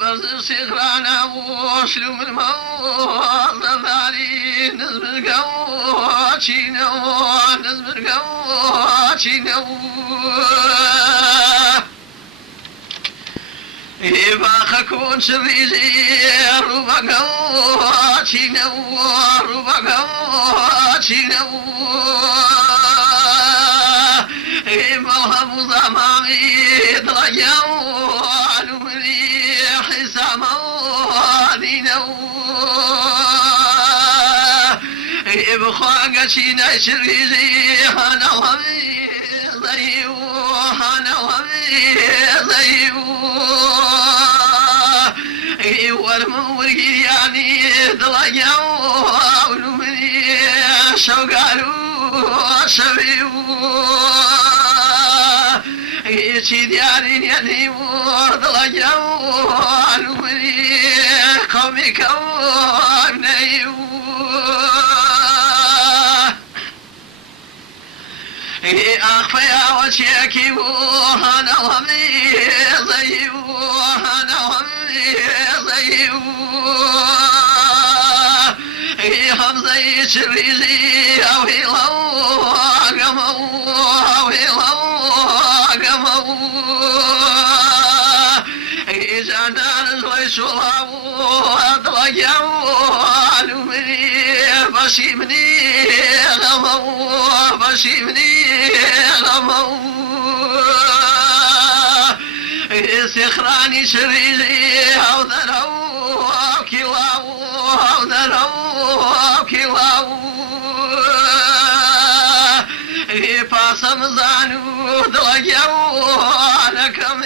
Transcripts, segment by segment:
بس سخرانا وشلوم الموت ذالي نزم القوة شينو نزم القوة شينو باخكون سريزي روبا قوة شينو روبا قوة شينو بالهب ضمامي ضيعوا بخواقة شينا شريزي هانا وهمي ضيو هانا وهمي ضيو والموري يعني ضلعوا ولمني شوقالوا شبيو سيدي يعني ضلعوا ولمني قومي كونيو أخفيا وشيكي وهنا وهمي زي وهنا وهمي زي هم زي شريزي أو هلو قمو أو هلو قمو جانا ويشولا وضيعوا علمني بشيمني غمو بشيمني غمو سخراني شريزي أو ذرو أو كلاو أو ذرو أو كلاو باسم زانو ضيعوا لكم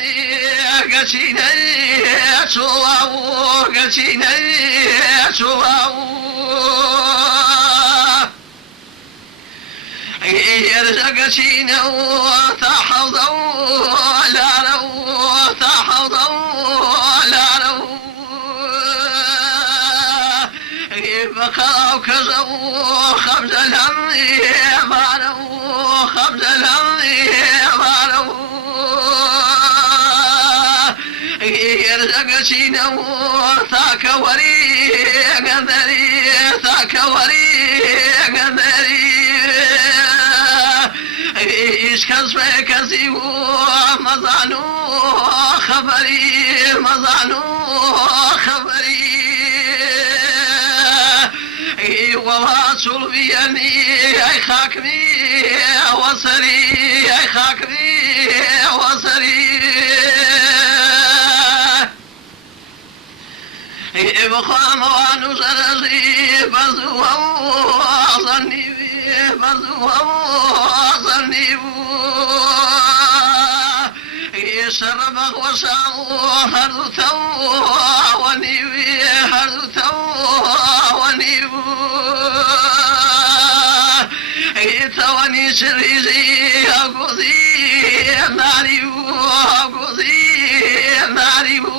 قشيني شواو قشيني شواو يرجع قشينو تحوضوا لا رو تحوضوا لا رو بقاو كزو خبز الهم مارو خبز الهم مارو يرجع قشينو تاكوري قدري تاكوري قدري إيش كسبه كسيو مزانو خبري مزانو خبري وواصل بيني أي خاكمي وصري أي خاكمي وصري بخام وانو سرزي بزوه ظني بزوه ظني يشرب وساو هرتو ونيوي هرتو ونيو يتواني شريزي أقوذي ناريو أقوذي ناريو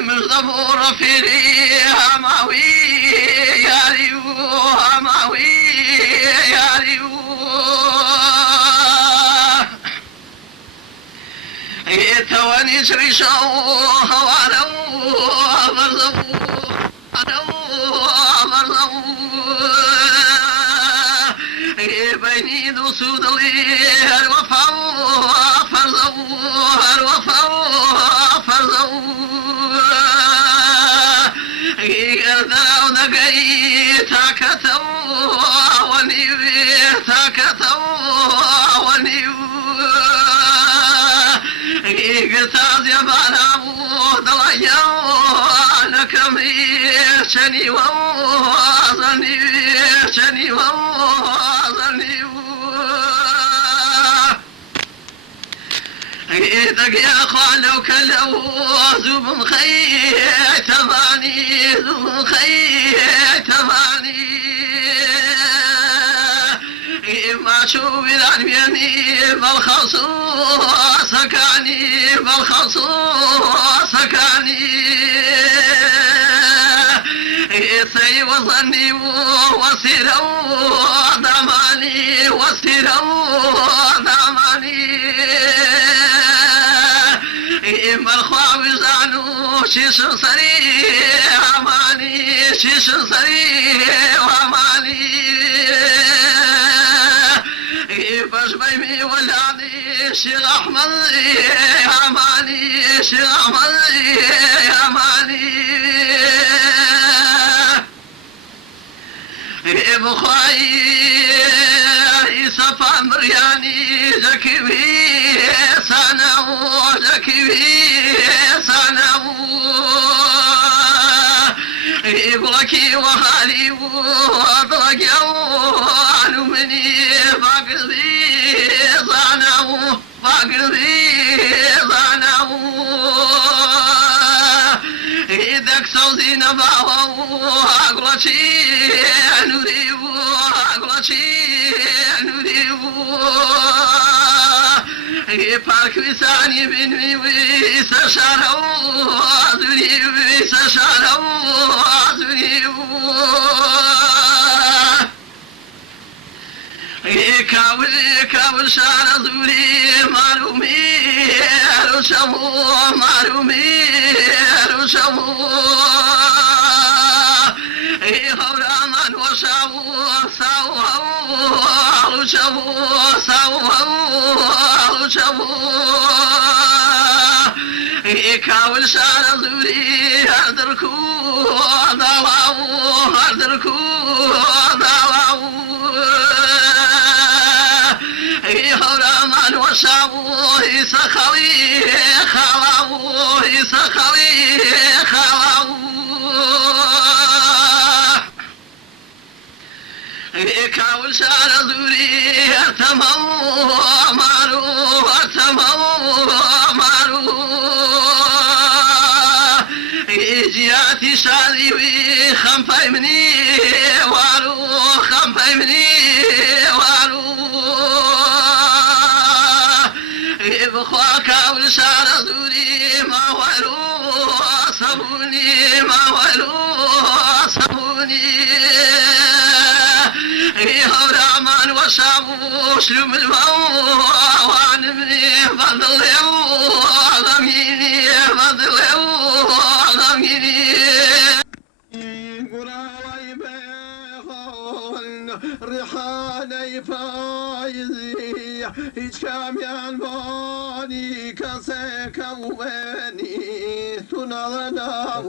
مزدبور فيري هماوي ياريو هماوي ياريو يتواني شريشو هوارو مرزو مرزو بيني دو سودلي الوفاو فرزو الوفاو فرزو يرداو نقاي تاكتو ونيو تاكتو ونيو قرتاز يباناو ضلعيو نكمي شني ووزني شني ووزني ايدك يا خالو كلو زوب مخي تباني زوب مخي تباني ما شوف العلمياني بالخصو سكاني بالخصو سكاني سي وظني وسيروا واستيروا ثماني مرخوا وزانو شيش صري أماني شيش صري وأماني باش بيمي ولاني شيخ أحمد أماني شيخ أحمد أماني بخواي صفا مرياني زكي بي سنو زكي بي سنو بلكي وخالي وضرقي وانو مني فاقري صنو فاقري صنو إذاك صوتي نباهو أقلتي نريو أقلتي نريو يبارك بساني بنوي ويسشارو أزولي ويسشارو أزولي كاول شار زولي معلومي رشمو معلومي رشمو غورامان وشاو ساو رشمو ساو رشمو كاول شار زولي هردركو ضواو هردركو ضواو هورامان وشاوه سخوي خواوه سخوي خواو كاول شار زوري ارتمو مارو ارتمو مارو جياتي شادي وي خمفاي مني وارو خمفاي مني وارو بخواك والشعر زوري ما ولو صبوني ما ولو صبوني هورامان وشابو شلوم المو وعنبني فضل يو غميني فضل يو غميني ريحاني فايزي هيج كاميان باني كاسك وباني تنالناو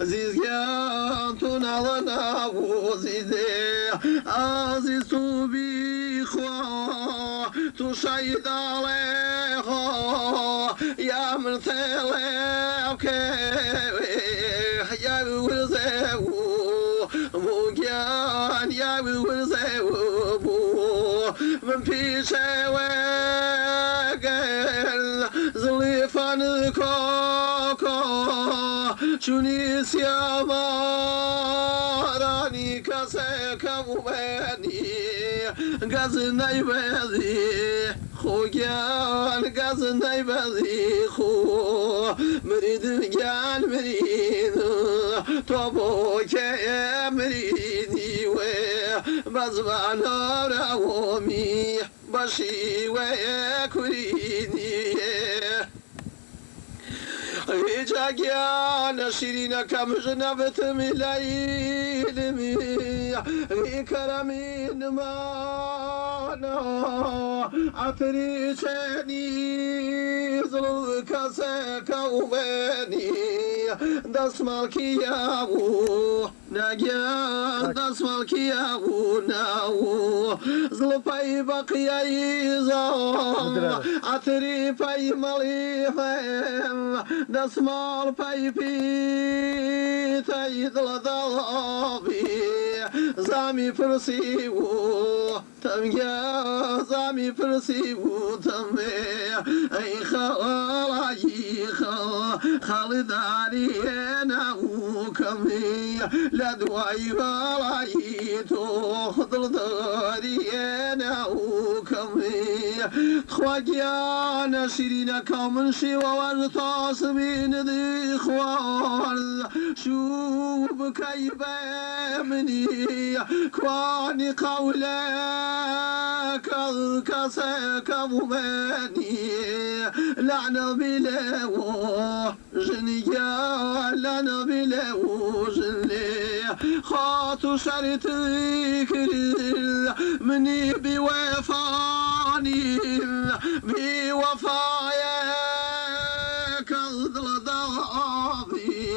زيزيان تنالناو زيزي عزيز توبي خوا تشايد عليها يا مرتلك يا ولزو موجان يا ولزو من في شواقل زليفان كوكو شونيس يا ماراني كاسك وباني غازناي بازي خوجان غازناي بازي خو مريد جان مريد توبوك مريدي و بزبان راومي بشي وكريدي جاكيان شيرين كم جنبت ملايلمي كرمين مانا عطريشني زلوك سكا وبني دسمالك ياو ناجيان دسمالك ياو ناو زلفاي بقيا يزا عطري فاي مليفم دسمال فاي في تايدل ضلابي زامي فرسيو تمجا زامي فرسيو تمي اي خوالا خالداني أنا وكمي لا دواي رايتو ضلداري أنا وكمي خواجيانا شيرين كامن شوا وارتاس من ذي خوار شو بكيبه مني كواني قولك الكسك مبني لعنة بلو جنيا لعنة بلو جني خاطو شريتك مني بوفاني بوفاياك الضلضابي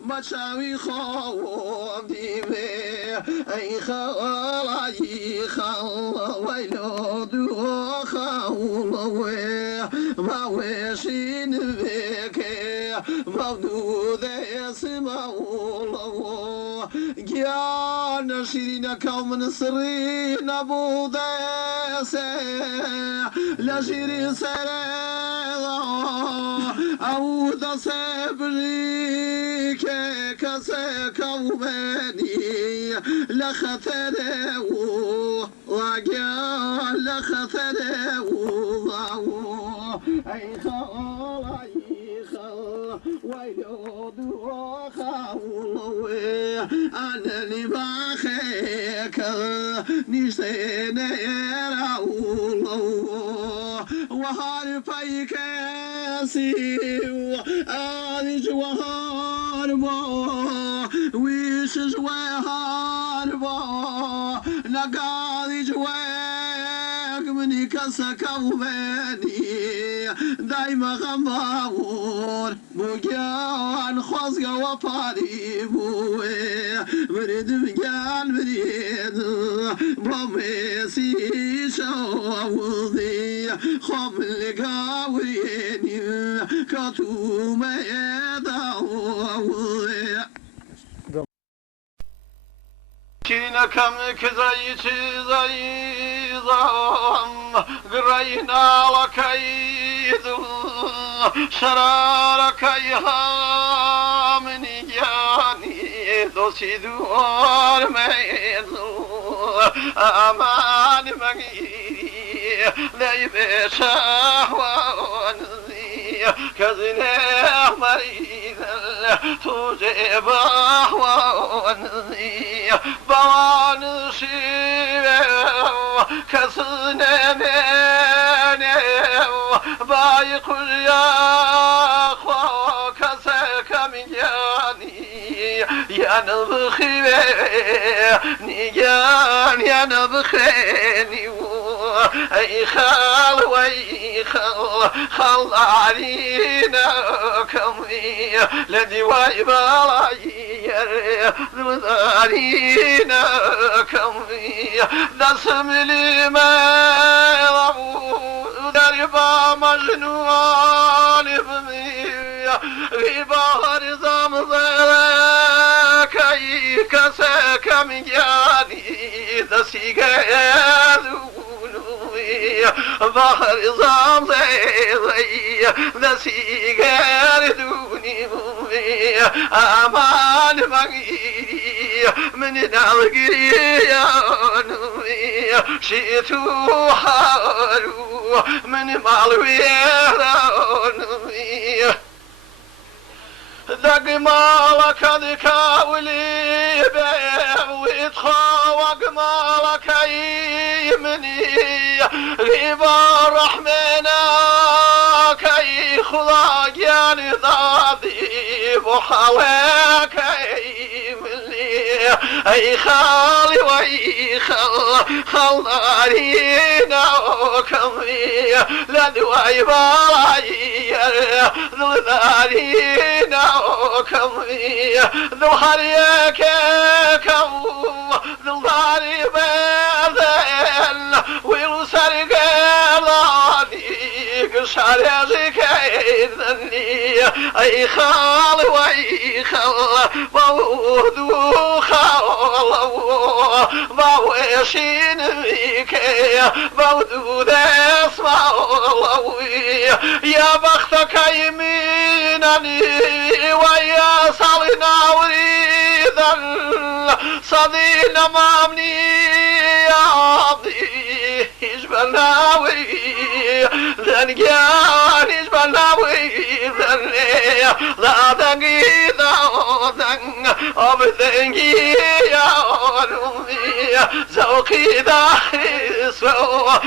ما تساوي خوام ديمي اي خوال اي خوال ويلو دو خوال ما وشين بك مولود اسمه جيان شيرين كوم سرين ابو داس لا شيرين سرا او داس بريك كسك وبني لا خثره وجال لا خثره اي خال اي خال ويلود وخاو انا اللي باخيك نسينا يراو وهار فيك سيو ادج وهاربا ويش وهاربا نقادج ويك مني كسك وبني دايما غماور بوجان خزق وفاري بوي مريد بجان مريد بمسي شوضي خم لقاوريني كتوم يداوي كينا كم كزاي تزاي ضم قرينا لكيد شرارك يا من ياني دوسي دوار ميدو امان مغيري لا يبشا وانزي كزنه مريض تجيب وانزي بوان شيو كسنه منه بايق يا خوا كسك من ياني يا نبخي نيان يا نبخيني اي خال وي خال علينا كمي لدي واي بالاير علينا كمي دسم لي ما دربا مجنون بمي غبار زمزة كي كسك من ياني دسيقالوني بحر زمزة دسيقالوني بمي أمان مغيري من القريانوي شئتو حارو من مالويرانوي دق مالك ذكاولي ويتخوق مالك يمني غيبا رحمنا كي خلاق يعني ضاضي وحواك يمني اي خالي وي خال علينا وكمي لا دواي بالاي ذلالينا وكمي ذو حريك كو ذو ضاري بذل ويلسر قلاني قشار سكيدني أي خال وأي خال وودو خال ووشين بيكي مودود اسمعوي يا بختك يمينني ويا صالنا وريدا صدينا مامني يا عبدي اجبرناوي ذنقيان اجبرناوي ذنقي لا دنقي دن أبدنقي يا نومي زوقي داخل سوى